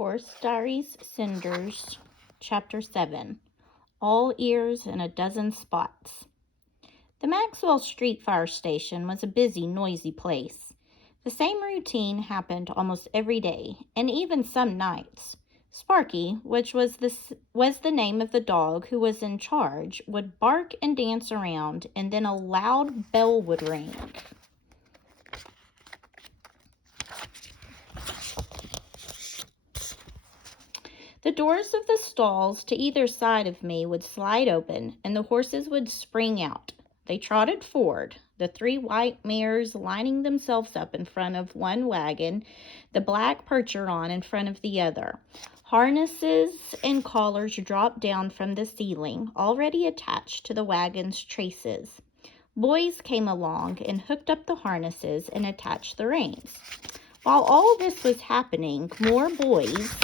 Horse Diaries, Cinders, Chapter 7, All Ears and a Dozen Spots. The Maxwell Street Fire Station was a busy, noisy place. The same routine happened almost every day, and even some nights. Sparky, which was the name of the dog who was in charge, would bark and dance around, and then a loud bell would ring. The doors of the stalls to either side of me would slide open, and the horses would spring out. They trotted forward, the 3 white mares lining themselves up in front of one wagon, the black percheron in front of the other. Harnesses and collars dropped down from the ceiling, already attached to the wagon's traces. Boys came along and hooked up the harnesses and attached the reins. While all this was happening, more boys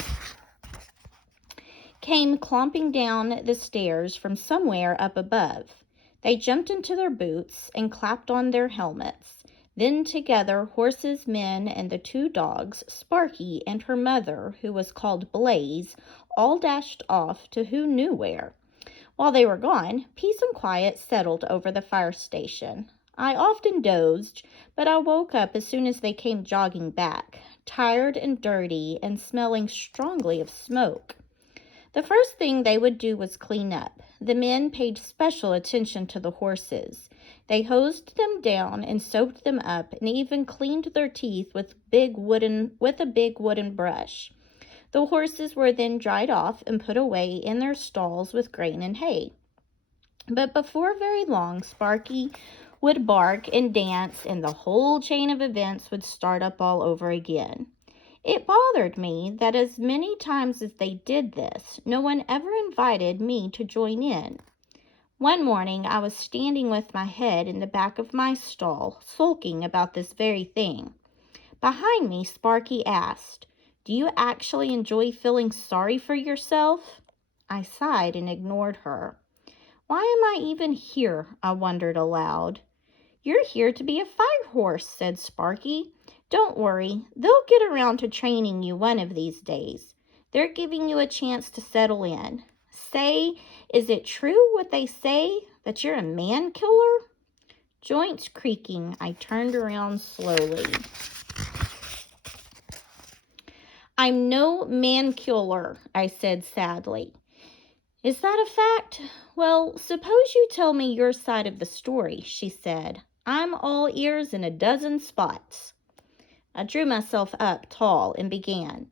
came clomping down the stairs from somewhere up above. They jumped into their boots and clapped on their helmets. Then together, horses, men, and the 2 dogs, Sparky and her mother, who was called Blaze, all dashed off to who knew where. While they were gone, peace and quiet settled over the fire station. I often dozed, but I woke up as soon as they came jogging back, tired and dirty and smelling strongly of smoke. The first thing they would do was clean up. The men paid special attention to the horses. They hosed them down and soaped them up and even cleaned their teeth with a big wooden brush. The horses were then dried off and put away in their stalls with grain and hay. But before very long, Sparky would bark and dance, and the whole chain of events would start up all over again. It bothered me that as many times as they did this, no one ever invited me to join in. One morning, I was standing with my head in the back of my stall, sulking about this very thing. Behind me, Sparky asked, "Do you actually enjoy feeling sorry for yourself?" I sighed and ignored her. "Why am I even here?" I wondered aloud. "You're here to be a fire horse," said Sparky. "Don't worry, they'll get around to training you one of these days. They're giving you a chance to settle in. Say, is it true what they say, that you're a man killer?" Joints creaking, I turned around slowly. "I'm no man killer," I said sadly. "Is that a fact? Well, suppose you tell me your side of the story," she said. "I'm all ears and a dozen spots." I drew myself up tall and began.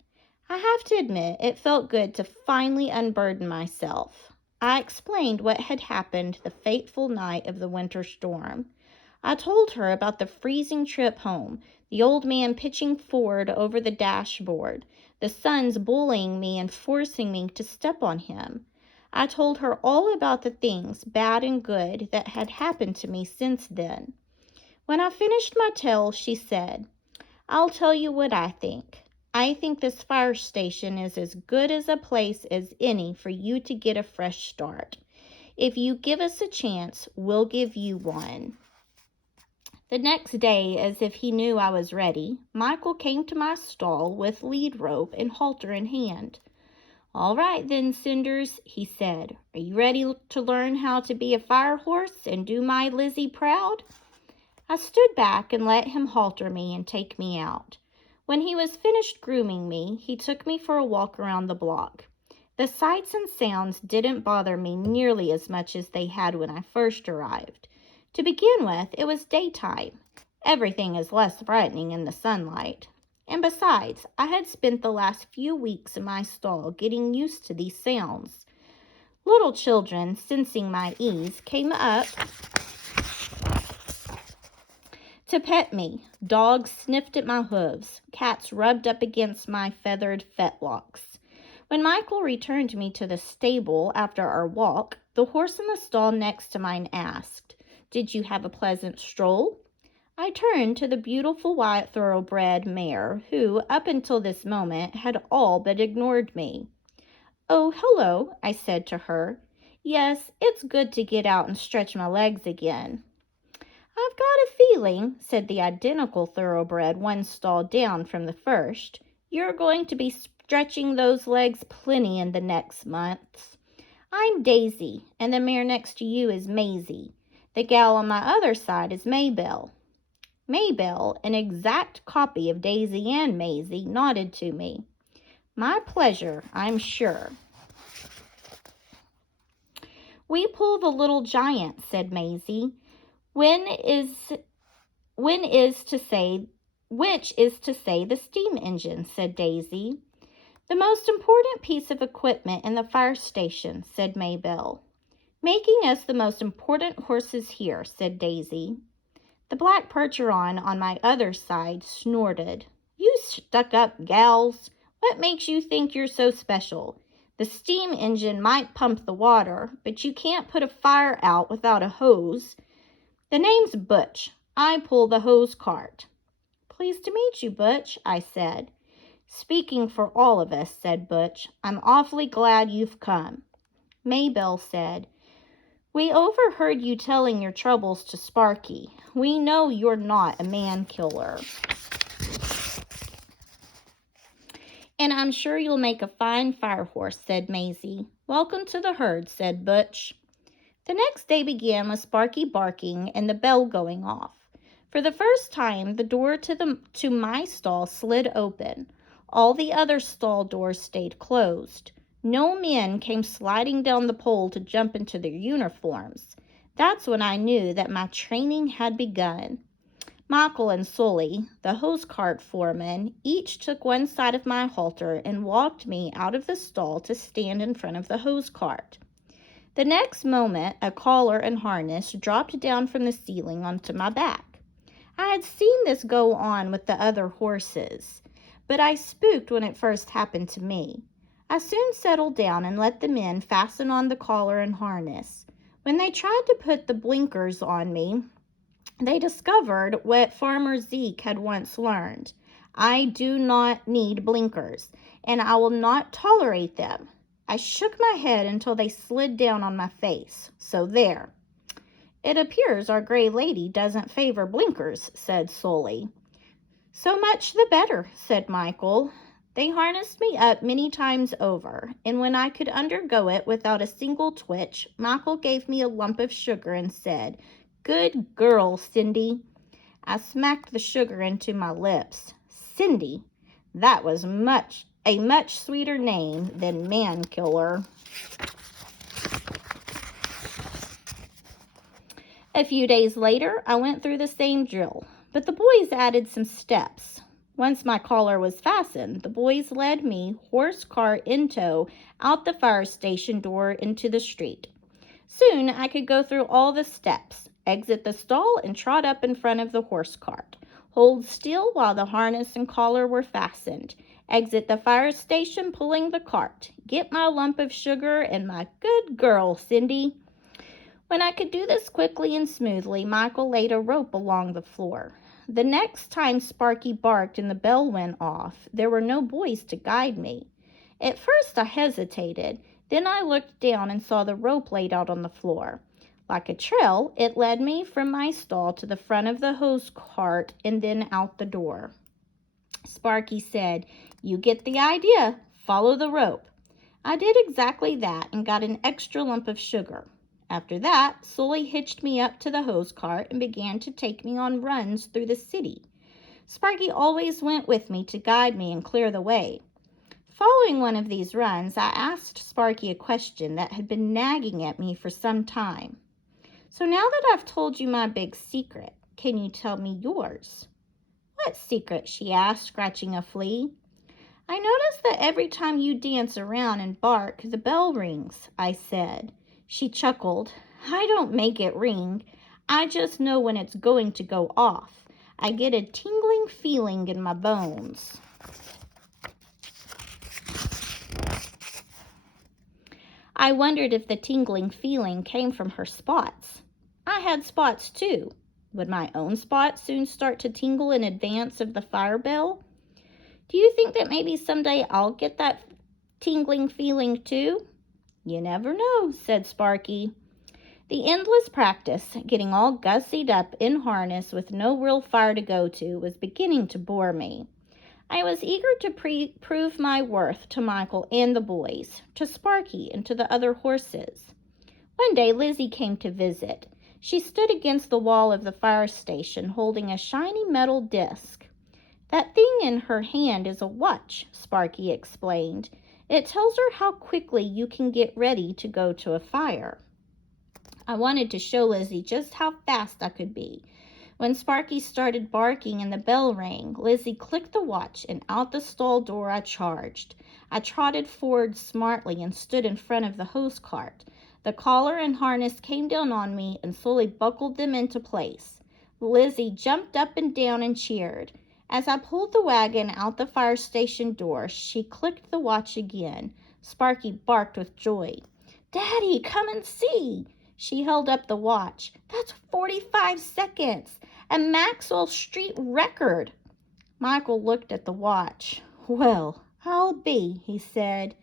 I have to admit, it felt good to finally unburden myself. I explained what had happened the fateful night of the winter storm. I told her about the freezing trip home, the old man pitching forward over the dashboard, the sons bullying me and forcing me to step on him. I told her all about the things, bad and good, that had happened to me since then. When I finished my tale, she said, "I'll tell you what I think. I think this fire station is as good as a place as any for you to get a fresh start. If you give us a chance, we'll give you one." The next day, as if he knew I was ready, Michael came to my stall with lead rope and halter in hand. "All right then, Cinders," he said. "Are you ready to learn how to be a fire horse and do my Lizzie proud?" I stood back and let him halter me and take me out. When he was finished grooming me, he took me for a walk around the block. The sights and sounds didn't bother me nearly as much as they had when I first arrived. To begin with, it was daytime. Everything is less frightening in the sunlight. And besides, I had spent the last few weeks in my stall getting used to these sounds. Little children, sensing my ease, came up to pet me. Dogs sniffed at my hooves. Cats rubbed up against my feathered fetlocks. When Michael returned me to the stable after our walk, the horse in the stall next to mine asked, "Did you have a pleasant stroll?" I turned to the beautiful white thoroughbred mare, who, up until this moment, had all but ignored me. "Oh, hello," I said to her. "Yes, it's good to get out and stretch my legs again." "I've got a feeling," said the identical thoroughbred one stall down from the first, "you're going to be stretching those legs plenty in the next months. I'm Daisy, and the mare next to you is Maisie. The gal on my other side is Maybelle. Maybelle, an exact copy of Daisy and Maisie, nodded to me. My pleasure, I'm sure. We pull the little giant, said Maisie. Which is to say the steam engine, said Daisy. The most important piece of equipment in the fire station, said Maybelle. Making us the most important horses here, said Daisy. The black percheron on my other side snorted. You stuck-up gals! What makes you think you're so special? The steam engine might pump the water, but you can't put a fire out without a hose. The name's Butch. I pull the hose cart. Pleased to meet you, Butch, I said. Speaking for all of us, said Butch, I'm awfully glad you've come. Maybelle said, We overheard you telling your troubles to Sparky. We know you're not a man-killer. And I'm sure you'll make a fine fire horse, said Maisie. Welcome to the herd, said Butch. The next day began with Sparky barking and the bell going off. For the first time, the door to my stall slid open. All the other stall doors stayed closed. No men came sliding down the pole to jump into their uniforms. That's when I knew that my training had begun. Michael and Sully, the hose cart foreman, each took one side of my halter and walked me out of the stall to stand in front of the hose cart. The next moment, a collar and harness dropped down from the ceiling onto my back. I had seen this go on with the other horses, but I spooked when it first happened to me. I soon settled down and let the men fasten on the collar and harness. When they tried to put the blinkers on me, they discovered what Farmer Zeke had once learned. I do not need blinkers, and I will not tolerate them. I shook my head until they slid down on my face. So there. It appears our gray lady doesn't favor blinkers, said Sully. So much the better, said Michael. They harnessed me up many times over, and when I could undergo it without a single twitch, Michael gave me a lump of sugar and said, Good girl, Cindy. I smacked the sugar into my lips. Cindy, that was a much sweeter name than man-killer. A few days later, I went through the same drill, but the boys added some steps. Once my collar was fastened, the boys led me, horse cart in tow, out the fire station door into the street. Soon I could go through all the steps, exit the stall, and trot up in front of the horse cart. Hold still while the harness and collar were fastened. Exit the fire station pulling the cart. Get my lump of sugar and my good girl, Cindy. When I could do this quickly and smoothly, Michael laid a rope along the floor. The next time Sparky barked and the bell went off, there were no boys to guide me. At first I hesitated. Then I looked down and saw the rope laid out on the floor. Like a trail, it led me from my stall to the front of the hose cart and then out the door. Sparky said, You get the idea. Follow the rope. I did exactly that and got an extra lump of sugar. After that, Sully hitched me up to the hose cart and began to take me on runs through the city. Sparky always went with me to guide me and clear the way. Following one of these runs, I asked Sparky a question that had been nagging at me for some time. So now that I've told you my big secret, can you tell me yours? What secret? She asked, scratching a flea. I notice that every time you dance around and bark, the bell rings, I said. She chuckled. I don't make it ring. I just know when it's going to go off. I get a tingling feeling in my bones. I wondered if the tingling feeling came from her spots. I had spots too. Would my own spots soon start to tingle in advance of the fire bell? Do you think that maybe someday I'll get that tingling feeling too? You never know, said Sparky. The endless practice, getting all gussied up in harness with no real fire to go to, was beginning to bore me. I was eager to prove my worth to Michael and the boys, to Sparky and to the other horses. One day Lizzie came to visit. She stood against the wall of the fire station holding a shiny metal disc. "That thing in her hand is a watch," Sparky explained. "It tells her how quickly you can get ready to go to a fire." I wanted to show Lizzie just how fast I could be. When Sparky started barking and the bell rang, Lizzie clicked the watch and out the stall door I charged. I trotted forward smartly and stood in front of the hose cart. The collar and harness came down on me and slowly buckled them into place. Lizzie jumped up and down and cheered. As I pulled the wagon out the fire station door, she clicked the watch again. Sparky barked with joy. "Daddy, come and see!" She held up the watch. "That's 45 seconds! A Maxwell Street record!" Michael looked at the watch. "Well, I'll be," he said.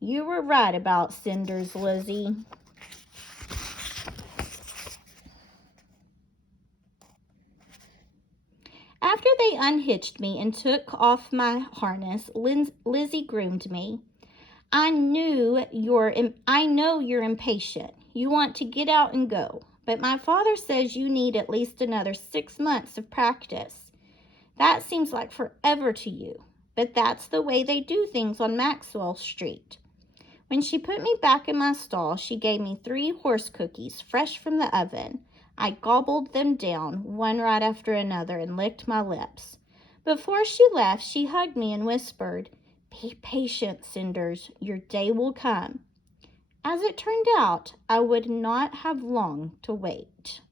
"You were right about Cinders, Lizzie." After they unhitched me and took off my harness, Lizzie groomed me. I know you're impatient. You want to get out and go. But my father says you need at least another 6 months of practice. That seems like forever to you. But that's the way they do things on Maxwell Street." When she put me back in my stall, she gave me 3 horse cookies, fresh from the oven. I gobbled them down, one right after another, and licked my lips. Before she left, she hugged me and whispered, "Be patient, Cinders. Your day will come." As it turned out, I would not have long to wait.